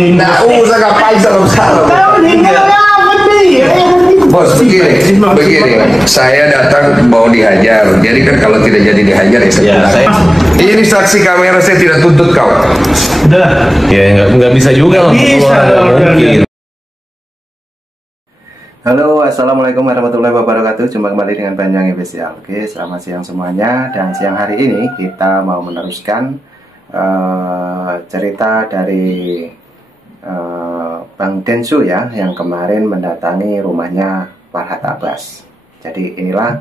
Nggak usah ngapain salam-salam. Bos, begini, saya datang mau dihajar. Jadi kan kalau tidak jadi dihajar ya saya. Ini saksi kamera, saya tidak tuntut kau. Udah. Ya nggak bisa juga. Mungkin. Halo, assalamualaikum warahmatullahi wabarakatuh. Jumpa kembali dengan Panjang Spesial. Oke, selamat siang semuanya. Dan siang hari ini kita mau meneruskan cerita dari Bang Densu ya, yang kemarin mendatangi rumahnya Farhad Abbas. Jadi inilah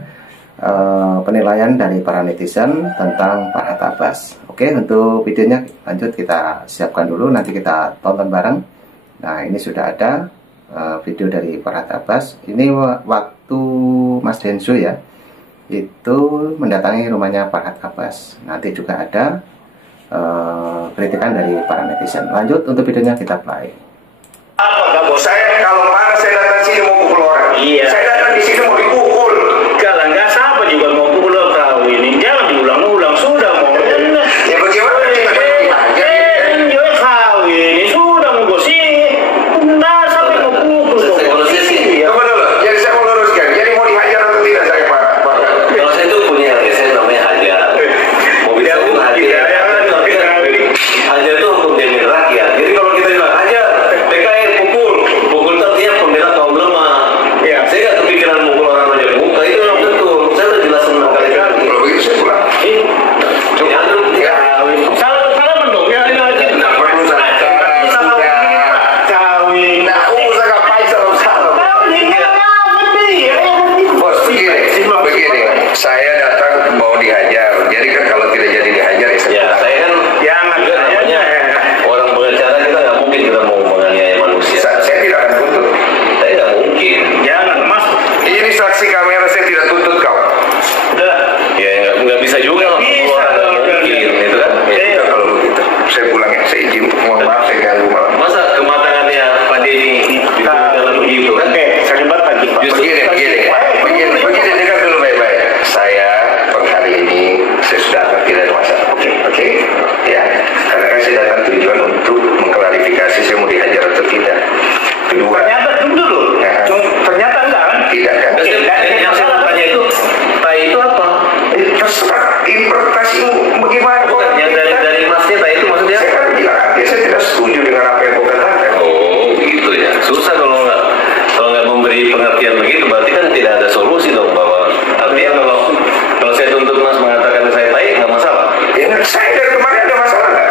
penilaian dari para netizen tentang Farhad Abbas. Oke, untuk videonya lanjut kita siapkan dulu, nanti kita tonton bareng. Nah, ini sudah ada video dari Farhad Abbas. Ini waktu Mas Densu ya, itu mendatangi rumahnya Farhad Abbas. Nanti juga ada kritikan dari para netizen. Lanjut untuk videonya kita play. Apa kamu? Saya kalau marah saya datang sini mau pukul orang. Iya. Saya datang di sini mau dipukul. Kalau nggak siapa juga mau pukul kau ini. Jangan diulang-ulang, sudah mau. Ya bagaimana kita kau ini sudah mau gosip. Nah, sampai mau pukul. Tunggu dulu. Jadi saya mau luruskan. Jadi mau dihajar atau tidak saya Pak? Kalau saya itu punya saya namanya hajar. Mobil saya itu hajar. Hajar itu hukum jamin rakyat. Jadi kalau kita bilang hajar, PKR pukul tertiap pembela kaum lemah. Ya. Saya nggak kepikiran mukul orang aja muka itu yang betul. Saya udah jelas 6 kali. Kalau begitu saya pulang. Ya, Salah dong ya ini aja. Nggak perlu salah. Nggak usah ngapain salam-salam. Bos, begini. Saya datang mau dihajar. Jadi kan kalau tidak jadi dihajar ya ya saya kan juga namanya orang pengacara, kita nggak mungkin kita mau menganiaya manusia. saya tidak akan tuntut. Saya nggak mungkin. Jangan, Mas. Ini saksi kamera, saya tidak tuntut kau. Udah. Ya nggak bisa juga. Nggak mungkin itu kan. Ya, kalau begitu saya pulang ya. Saya izin, mohon maaf saya ganggu malam. Masa kematangannya Pak Denny dalam begitu kan? Oke, saya libat lagi. Begini, dengar dulu baik-baik. Saya per hari ini saya sudah datang tidak ada masalah. Oke, ya. Karena kan saya datang tujuan untuk mengklarifikasi saya mau dihajar atau tidak. Kedua, Ternyata tunggu dulu. Ternyata enggak kan? tidak kan? Yang saya mau tanya itu, tai itu apa? Terserah interpretasimu bagaimana? Bukan, yang dari masnya tai itu maksudnya? Saya kan bilang artinya saya tidak setuju dengan apa yang kau katakan. Oh, begitu ya. Susah kalau nggak memberi pengertian begitu, berarti kan tidak ada solusi dong, bahwa artinya kalau saya tuntut Mas mengatakan saya tai nggak masalah. Ya, saya dari kemarin ada masalah nggak?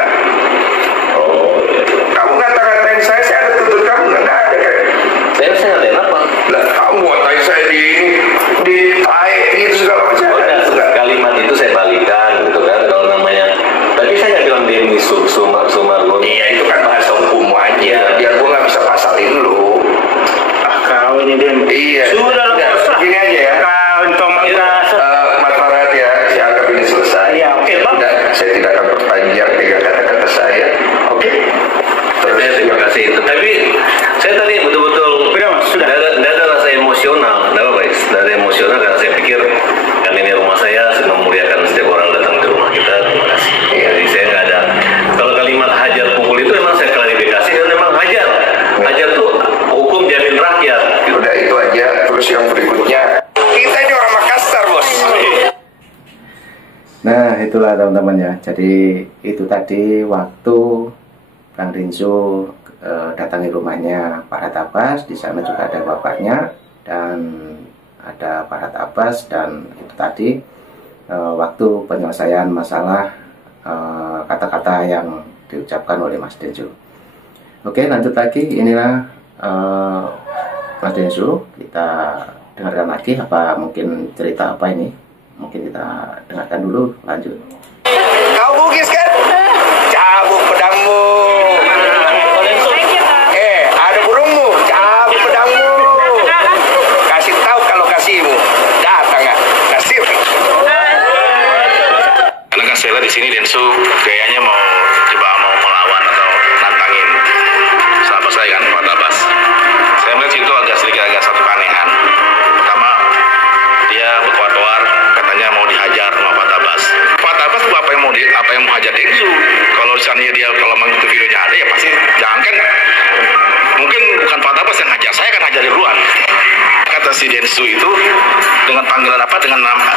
Oh, Kamu ngata-ngatain saya ada tuntut kamu nggak ada kan? saya ngatain apa? Lah kamu ngatain saya di tai gitu segala macam. Oh, nah, kalimat itu saya balikan gitu kan, kalau namanya. Tapi saya nggak bilang dia ini sumargo. Iya itu kan bahasa hukum aja. Biar gua nggak bisa pasalin lu. Kau ini dia. Iya. Sudah lah, Udah, usah. gini aja ya. Kau entong merasa. Mas Farhad ya, saya anggap ini selesai. Iya, oke, Bang. Udah, saya tidak akan perpanjang dengan kata-kata saya. Oke. Terima kasih itu. Tapi saya tadi betul-betul Sudah, Mas, sudah. Tidak ada rasa emosional, tidak apa guys. Tidak ada emosional karena saya pikir kan ini rumah saya memuliakan setiap orang datang ke rumah kita. Terima kasih. Jadi saya nggak ada. Kalau kalimat hajar pukul itu memang saya klarifikasi dan memang hajar. Hajar tuh hukum jamin rakyat. Udah itu aja. Terus yang berikutnya. Kita ini orang Makassar bos. Nah, itulah teman-teman ya. Jadi itu tadi waktu Bang Densu datangi rumahnya Farhad Abbas. Di sana juga ada bapaknya dan ada Farhad Abbas, dan itu tadi waktu penyelesaian masalah kata-kata yang diucapkan oleh Mas Densu. Oke, lanjut lagi. Inilah Mas Densu. Kita dengarkan lagi apa mungkin cerita apa ini. Mungkin kita dengarkan dulu, lanjut. Kau bugis kan? Cabut pedangmu. Ada burungmu. Cabut pedangmu. Kasih tahu kalau kasihmu. Datang nggak? Kasih. Karena kan saya lihat di sini Densu gayanya mau melawan atau nantangin sahabat saya kan, Farhad Abbas. Saya melihat situ agak satu keanehan. Pertama, dia berkuat-kuat katanya mau dihajar sama Farhad Abbas. Farhad Abbas apa yang mau hajar Densu? Kalau misalnya dia ya kalau memang itu videonya ada ya pasti jangan kan, mungkin bukan Pak Tabas yang ngajar, saya kan ngajar duluan. Kata si Densu itu dengan panggilan apa, dengan nama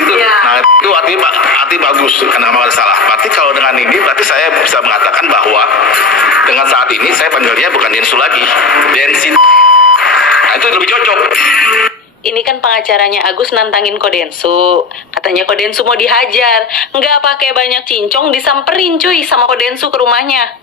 itu, nah itu arti bagus karena nggak ada salah. Berarti kalau dengan ini berarti saya bisa mengatakan bahwa dengan saat ini saya panggilnya bukan Densu lagi, Densi. Nah itu lebih cocok. Ini kan pengacaranya Agus nantangin Kodensu. Katanya Kodensu mau dihajar. Nggak pakai banyak cincong, disamperin cuy sama Kodensu ke rumahnya.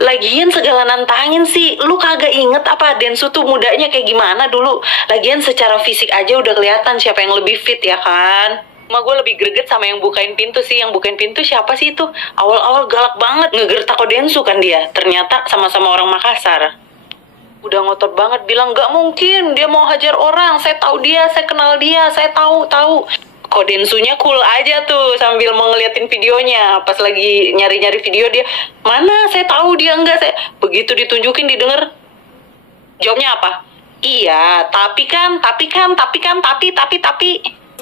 Lagian segala nantangin sih. Lu kagak inget apa Densu tuh mudanya kayak gimana dulu? Lagian secara fisik aja udah kelihatan siapa yang lebih fit ya kan? Cuma gue lebih greget sama yang bukain pintu sih. Yang bukain pintu siapa sih itu? Awal-awal galak banget ngegertak Kodensu kan dia. Ternyata sama-sama orang Makassar. Udah ngotot banget bilang nggak mungkin dia mau hajar orang, saya tahu dia, saya kenal dia, saya tahu. Kodensunya cool aja tuh sambil mau ngeliatin videonya. Pas lagi nyari-nyari video dia, mana saya tahu dia enggak, saya begitu ditunjukin didengar jawabnya apa? Iya, tapi kan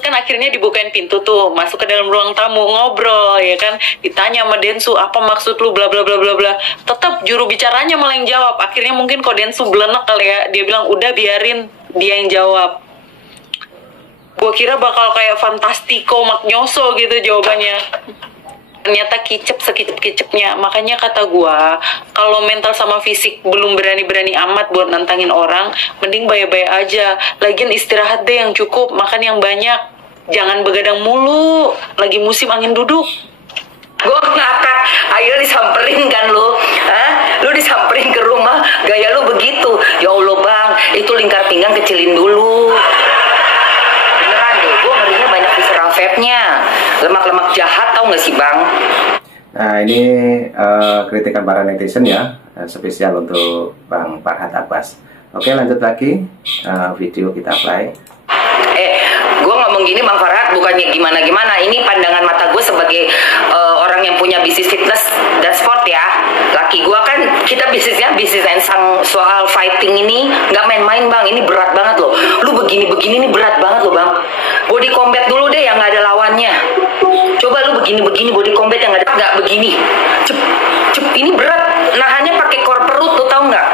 akhirnya dibukain pintu tuh, masuk ke dalam ruang tamu, ngobrol ya kan, ditanya sama Densu apa maksud lu bla bla bla bla bla. Tetap juru bicaranya malah yang jawab. Akhirnya mungkin Kodensu belenek kali ya, dia bilang udah biarin dia yang jawab. Gua kira bakal kayak Fantastico Magnoso gitu jawabannya. Ternyata kicep sekicep-kicepnya. Makanya kata gua, kalau mental sama fisik belum berani-berani amat buat nantangin orang, mending baya-baya aja. Lagian istirahat deh yang cukup, makan yang banyak. Jangan begadang mulu, lagi musim angin duduk. Gue ngakak, akhirnya disamperin kan lu. Lu disamperin ke rumah, gaya lu begitu. Ya Allah bang, itu lingkar pinggang kecilin dulu. Beneran deh, gue ngerinya banyak visceral fatnya. Lemak-lemak jahat tau gak sih bang? Nah ini kritikan para netizen ya, spesial untuk Bang Farhad Abbas. Oke lanjut lagi, video kita play. Gue ngomong gini Bang Farhad bukannya gimana-gimana. Ini pandangan mata gue sebagai orang yang punya bisnis fitness dan sport ya. Laki gue kan, kita bisnisnya bisnis ensang soal fighting ini nggak main-main bang. Ini berat banget loh. Lu begini-begini ini berat banget loh bang. Body combat dulu deh yang nggak ada lawannya. Coba lu begini-begini body combat yang nggak begini. Cep, ini berat. Nahannya pakai kor perut tuh tau nggak?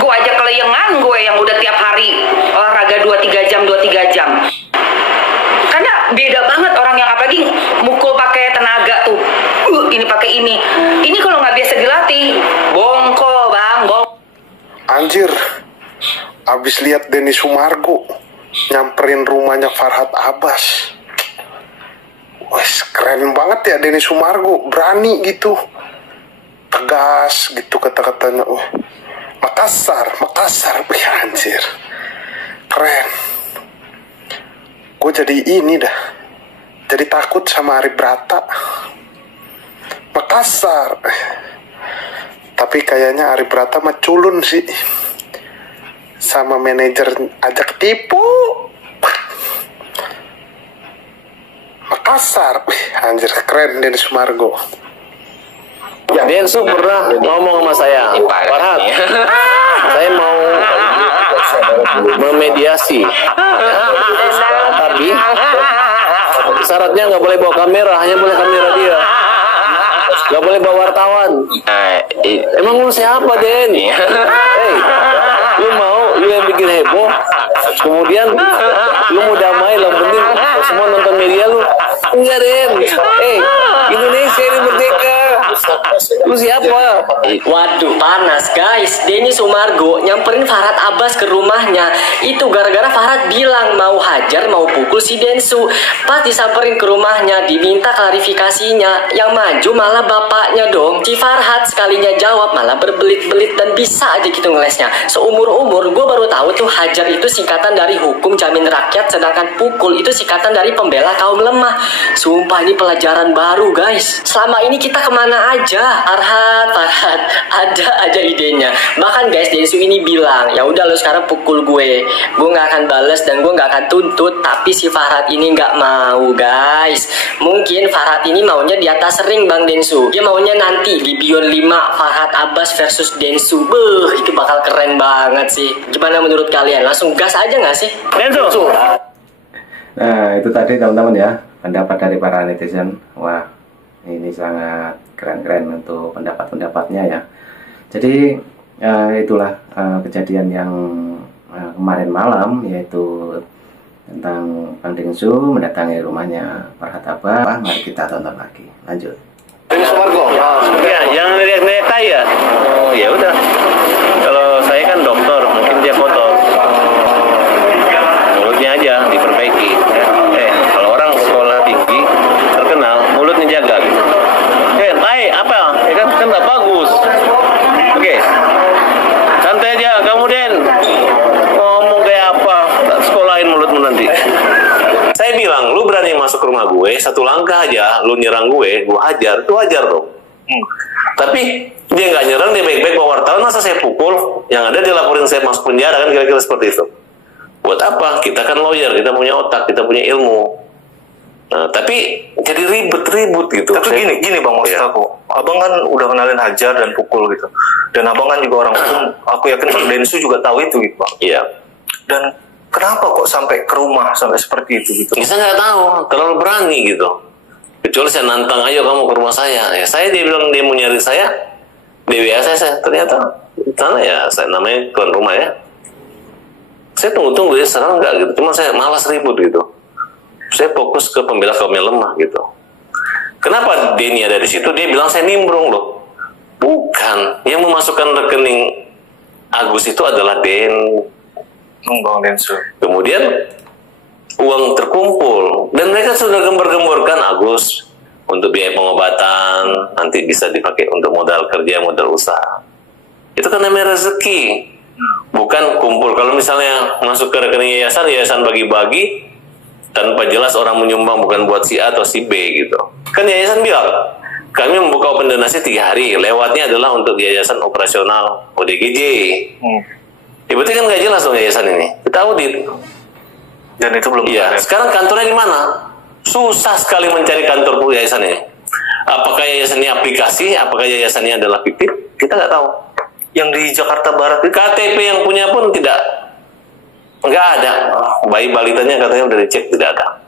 Gue aja keleyengan gue yang udah tiap hari olahraga 2-3 jam. Karena beda banget orang yang apalagi mukul pakai tenaga tuh. Ini pakai ini. Ini kalau nggak biasa dilatih, bongko bang, Anjir, abis lihat Denny Sumargo nyamperin rumahnya Farhad Abbas. Wes keren banget ya Denny Sumargo, berani gitu, tegas gitu kata-katanya. Makassar, anjir, keren. Gue jadi ini dah, jadi takut sama Arif Brata. Makassar, tapi kayaknya Arif Brata mah culun sih, sama manajer ajak tipu. Makassar, anjir keren Denny Sumargo. Densu pernah ngomong sama saya, Farhad, saya mau memediasi, tapi syaratnya nggak boleh bawa kamera, hanya boleh kamera dia, nggak boleh bawa wartawan. Emang lu siapa Den? Hey, lu mau lu yang bikin heboh, kemudian lu mau damai, yang penting semua nonton media lu. Enggak Den, Indonesia ini merdeka. Lu siapa? Waduh panas guys. Denny Sumargo nyamperin Farhad Abbas ke rumahnya. Itu gara-gara Farhad bilang mau hajar, mau pukul si Densu. Pas disamperin ke rumahnya, diminta klarifikasinya, yang maju malah bapaknya dong. Si Farhad sekalinya jawab malah berbelit-belit dan bisa aja gitu ngelesnya. Seumur-umur gue baru tahu tuh hajar itu singkatan dari hukum jamin rakyat, sedangkan pukul itu singkatan dari pembela kaum lemah. Sumpah ini pelajaran baru guys. Selama ini kita kemana aja? Farhad, ada aja idenya. Bahkan guys, Densu ini bilang, ya udah lo sekarang pukul gue nggak akan bales dan gue nggak akan tuntut. Tapi si Farhad ini nggak mau guys. Mungkin Farhad ini maunya di atas ring Bang Densu. Dia maunya nanti di Beyond 5 Farhad Abbas versus Densu. Itu bakal keren banget sih. Gimana menurut kalian? Langsung gas aja nggak sih? Nah itu tadi teman-teman ya, pendapat dari para netizen. Wah Ini sangat keren-keren untuk pendapat-pendapatnya ya. Jadi itulah kejadian yang kemarin malam, yaitu tentang Bang Dengsu mendatangi rumahnya Farhat Abbas. Mari kita tonton lagi. Lanjut. Ya, jangan lihat saya. Oh, ya udah. Kalau saya kan dokter, mungkin dia kotor. Mulutnya aja diperbaiki. Kalau orang sekolah tinggi terkenal, mulutnya jaga gitu. Tai apa? Ya kan nggak bagus. Oke. Santai aja, kamu Den. Ngomong kayak apa? Tak sekolahin mulutmu nanti. Saya bilang, lu berani masuk ke rumah gue, satu langkah aja, lu nyerang gue hajar, itu hajar dong. Tapi dia nggak nyerang, dia baik-baik bawa wartawan, masa saya pukul? Yang ada dia laporin saya masuk penjara, kan kira-kira seperti itu. Buat apa? Kita kan lawyer, kita punya otak, kita punya ilmu. Nah, tapi jadi ribet-ribut gitu. Tapi gini Bang, maksud aku, Abang kan udah kenalin hajar dan pukul gitu. Dan Abang kan juga orang hukum, aku yakin Bang Densu juga tahu itu gitu Bang. Iya. Dan kenapa kok sampai ke rumah, sampai seperti itu gitu? Ya, saya nggak tahu, terlalu berani gitu. Kecuali saya nantang, ayo kamu ke rumah saya. Ya saya, dia bilang dia mau nyari saya, DWA saya ternyata sana ya, saya namanya tuan rumah ya. Saya tunggu-tunggu ya, serang nggak gitu. Cuma saya malas ribut gitu. Saya fokus ke pembela kaum yang lemah gitu. Kenapa Denny ada di situ? Dia bilang saya nimbrung loh. Bukan, yang memasukkan rekening Agus itu adalah Bang Densu. Kemudian uang terkumpul dan mereka sudah gembar-gemborkan Agus untuk biaya pengobatan, nanti bisa dipakai untuk modal kerja, modal usaha. Itu kan namanya rezeki, bukan kumpul. Kalau misalnya masuk ke rekening yayasan bagi-bagi tanpa jelas orang menyumbang, bukan buat si A atau si B gitu. Kan yayasan bilang, kami membuka open donasi 3 hari, lewatnya adalah untuk yayasan operasional ODGJ. Ya berarti kan nggak jelas dong yayasan ini. Kita audit. Dan itu belum. Iya. Sekarang kantornya di mana? Susah sekali mencari kantor yayasan ini. Apakah yayasan ini aplikasi? Apakah yayasan ini adalah pipit? Kita nggak tahu. Yang di Jakarta Barat itu KTP yang punya pun nggak ada. Bayi balitanya katanya udah dicek, tidak ada.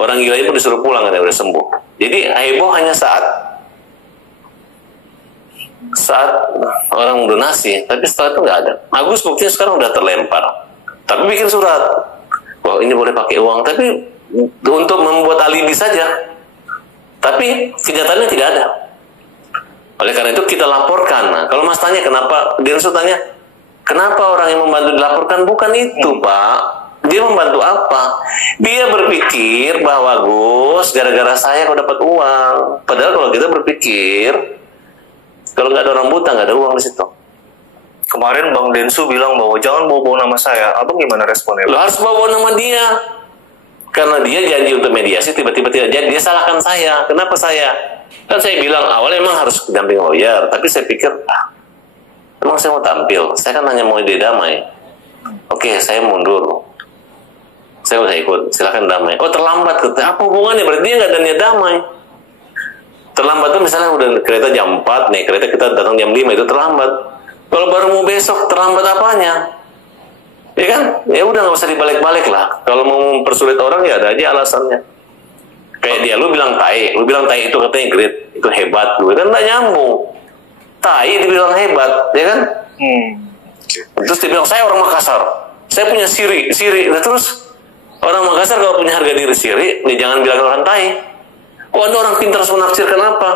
Orang gila itu disuruh pulang, katanya udah sembuh. Jadi heboh hanya saat orang donasi, tapi setelah itu nggak ada. Agus buktinya sekarang udah terlempar, tapi bikin surat, wah ini boleh pakai uang, tapi untuk membuat alibi saja, tapi kenyataannya tidak ada. Oleh karena itu kita laporkan. Nah, kalau Mas tanya kenapa, Densu tanya kenapa orang yang membantu dilaporkan, bukan itu Pak. Dia membantu apa? Dia berpikir bahwa Gus, gara-gara saya kok dapat uang. Padahal kalau kita berpikir, kalau nggak ada orang buta, nggak ada uang di situ. kemarin Bang Densu bilang bahwa jangan bawa-bawa nama saya. Abang gimana responnya? Lo harus bawa nama dia. Karena dia janji untuk mediasi, tiba-tiba tidak jadi. Dia salahkan saya. Kenapa saya? Kan saya bilang awalnya emang harus damping lawyer, tapi saya pikir, emang saya mau tampil. Saya kan hanya mau ide damai. Oke, saya mundur. Saya udah ikut, silakan damai. Oh terlambat, apa hubungannya? Berarti dia nggak ada niat damai. Terlambat tuh misalnya udah kereta jam 4 nih, kereta kita datang jam 5, itu terlambat. Kalau baru mau besok, terlambat apanya? Ya kan? Ya udah nggak usah dibalik-balik lah. Kalau mau mempersulit orang ya ada aja alasannya. Kayak dia, lu bilang tai itu katanya great, itu hebat, gue kan nggak nyambung. Tai dibilang hebat, ya kan? Terus dia bilang saya orang Makassar, saya punya siri. Nah, terus orang Makassar kalau punya harga diri siri, dia jangan bilang orang tai. Oh ada orang pintar menafsirkan apa?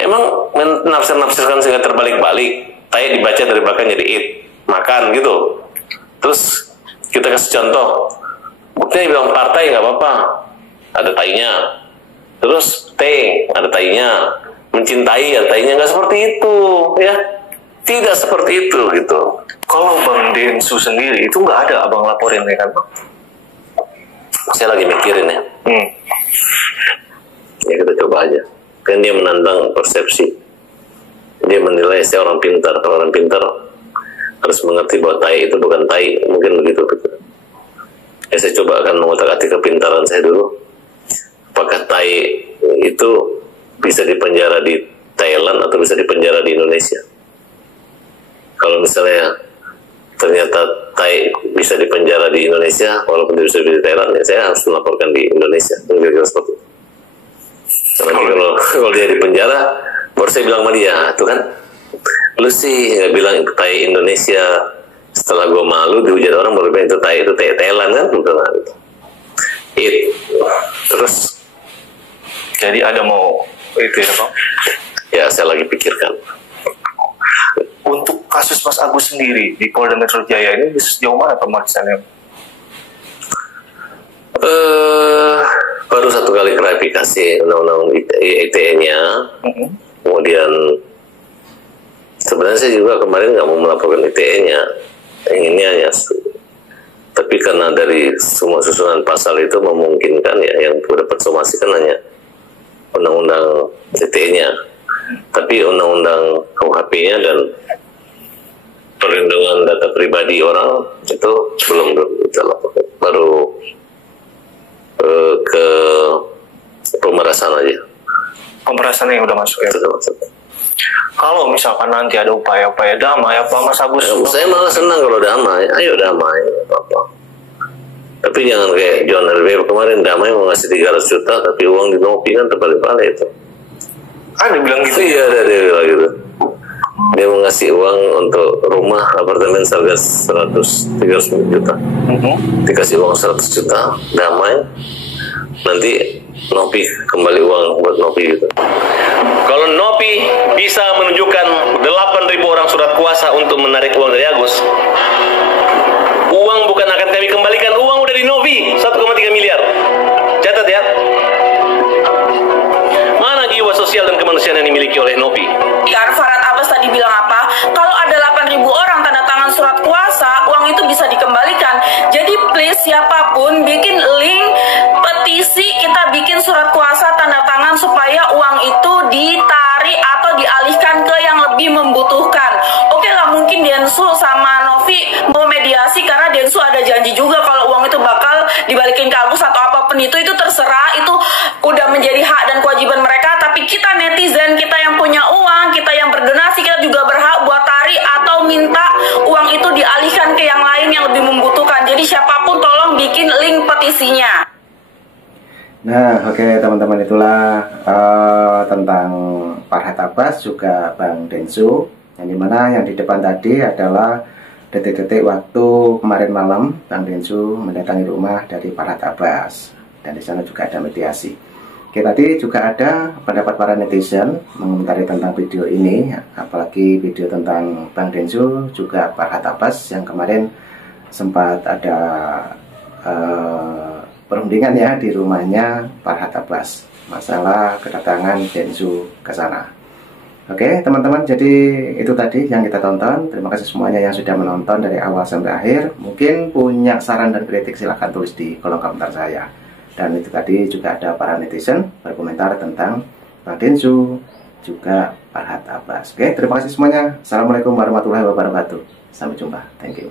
Emang menafsirkan sehingga terbalik-balik. Tai dibaca dari belakang jadi it, makan gitu. Terus kita kasih contoh, buktinya bilang partai nggak apa-apa, ada tainya. Terus T ada tainya, mencintai ada tainya, nggak seperti itu, ya. Tidak seperti itu gitu. Kalau Bang Densu sendiri itu nggak ada abang laporin ya kan Bang? Saya lagi mikirin ya. Ya kita coba aja. Kan dia menantang persepsi. Dia menilai saya orang pintar. Kalau orang pintar harus mengerti bahwa tai itu bukan tai. Mungkin begitu. Ya saya coba akan mengotak-atik kepintaran saya dulu. Apakah tai itu bisa dipenjara di Thailand atau bisa dipenjara di Indonesia? Kalau misalnya ternyata tai bisa dipenjara di Indonesia walaupun tidak bisa di Thailand, ya saya harus melaporkan di Indonesia. Kira-kira seperti itu. Nanti kalau dia di penjara, baru saya bilang sama dia, tuh kan, lu sih nggak bilang itu tai Indonesia. Setelah gue malu dihujat orang baru bilang itu tai Thailand kan, betul kan? Terus, Jadi ada mau itu ya Bang? ya saya lagi pikirkan. Untuk kasus Mas Agus sendiri di Polda Metro Jaya ini sejauh mana pemeriksaannya? Baru satu kali klarifikasi undang-undang ITE-nya, kemudian sebenarnya saya juga kemarin nggak mau melaporkan ITE-nya, inginnya hanya, tapi karena dari semua susunan pasal itu memungkinkan ya, yang dapat somasi kan hanya undang-undang ITE-nya, tapi undang-undang KUHP-nya dan perlindungan data pribadi orang itu belum kita laporkan, baru ke pemerasan aja. Pemerasan yang udah masuk ya? Sudah masuk. Kalau misalkan nanti ada upaya-upaya damai, apa Mas Agus? Saya malah senang kalau damai, ayo damai, apa-apa. Tapi jangan kayak John LB kemarin, damai mau ngasih 300 juta, tapi uang di Nopi kan terbalik-balik itu. Ada bilang gitu? Iya, ada dia bilang gitu. Dia mau ngasih uang untuk rumah apartemen seharga 300 juta. Dikasih uang 100 juta, damai. Nanti Nopi kembali uang buat Nopi gitu. Kalau Nopi bisa menunjukkan 8.000 orang surat kuasa untuk menarik uang dari Agus, uang bukan akan kami kembalikan, uang udah di Nopi 1,3 miliar. Catat ya. Mana jiwa sosial dan kemanusiaan yang dimiliki oleh Nopi? Farhad Abbas tadi bilang apa? Kalau ada 8.000 orang tanda tangan surat kuasa, uang itu bisa dikembalikan. Jadi please siapapun bikin link petisi, kita bikin surat kuasa tanda tangan supaya uang itu ditarik atau dialihkan ke yang lebih membutuhkan. Oke lah, mungkin Densu sama Novi mau mediasi karena Densu ada janji juga kalau uang itu bakal dibalikin ke Agus atau apapun itu terserah, itu udah menjadi hak dan kewajiban mereka. Tapi kita netizen, kita yang punya uang, kita yang berdonasi, kita juga berhak buat tarik atau minta uang itu dialihkan ke yang lain yang lebih membutuhkan. Jadi siapapun tolong bikin link petisinya. Nah, oke teman-teman, itulah tentang Farhad Abbas juga Bang Densu, yang dimana yang di depan tadi adalah detik-detik waktu kemarin malam Bang Densu mendatangi rumah dari Farhad Abbas, dan di sana juga ada mediasi. Oke, tadi juga ada pendapat para netizen mengomentari tentang video ini, apalagi video tentang Bang Densu juga Farhad Abbas yang kemarin sempat ada perundingan ya di rumahnya Farhad Abbas, masalah kedatangan Densu ke sana. Oke teman-teman, jadi itu tadi yang kita tonton. Terima kasih semuanya yang sudah menonton dari awal sampai akhir. Mungkin punya saran dan kritik silahkan tulis di kolom komentar saya. Dan itu tadi juga ada para netizen berkomentar tentang Bang Densu juga Farhad Abbas. Oke, terima kasih semuanya. Assalamualaikum warahmatullahi wabarakatuh. Sampai jumpa. Thank you.